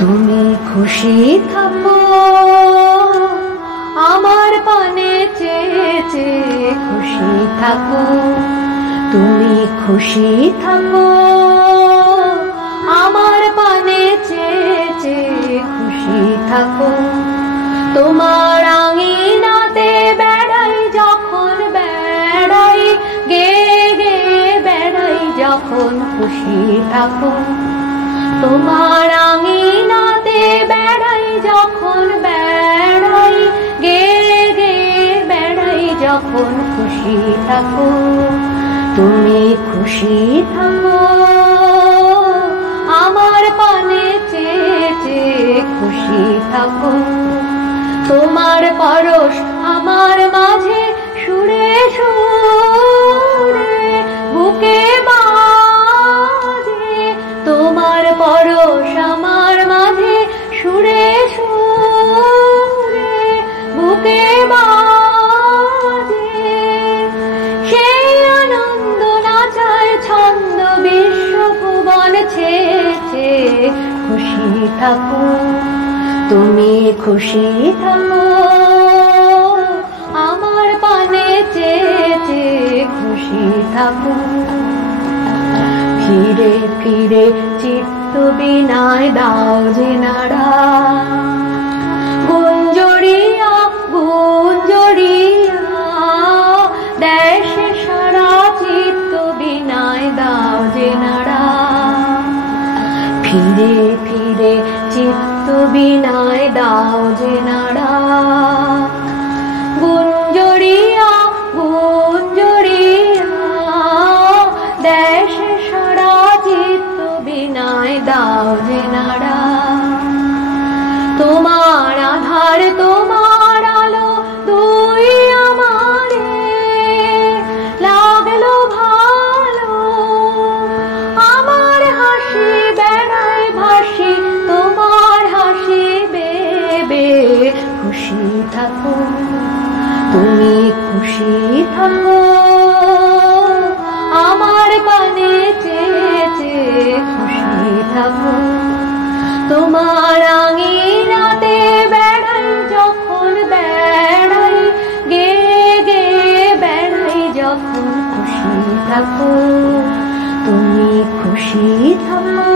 তুমি খুশি থাকো আমার পানে চেয়ে চেয়ে খুশি থাকো, তুমি খুশি থাকো আমার পানে চেয়ে চেয়ে খুশি থাকো। তোমার আঙিনাতে বেড়াই যখন বেড়াই, গে গে বেড়াই যখন খুশি থাকো। তোমার আঙিনাতে বেড়াই যখন বেড়াই, গে গে বেড়াই যখন খুশি থাকো। তুমি খুশি থাকো আমার পানে চেয়ে চেয়ে খুশি থাকো। তোমার পরশ আমার মাঝে সুরে সুরে বুকে বাজে, তোমার পরশ আমার মাঝে সুরে সুরে বুকে বাজে। সেই আনন্দ নাচায় ছন্দ বিশ্বভুবন ছেয়ে ছেয়ে খুশি থাকো। তুমি খুশি থাকো আমার পানে চেয়ে চেয়ে খুশি থাকো। ফিরে ফিরে চিত্ত বিনায় দাও যে নাড়া, গুঞ্জরিয়া গুঞ্জরিয়া দেশে সারা চিত্ত বিনায় দাও যে নাড়া। ফিরে ফিরে চিত্ত বিনায় দাও যে নাড়া, গুঞ্জরিয়া গুঞ্জরিয়া দেশে সারা চিত্ত বিনায় দাও যে নাড়া। তোমার আধার তোমার আলো দুই আমারে লাগলো ভালো, আমার হাসি বেড়ায় ভাসি তোমার হাসি বেবে খুশি থাকো। তুমি খুশি থাকো আমার পানে চেয়ে চেয়ে খুশি থাকো। তোমার আঙিনাতে বেড়াই যখন বেড়াই, গে গে বেড়াই যখন খুশি থাকো। তুমি খুশি থাকো।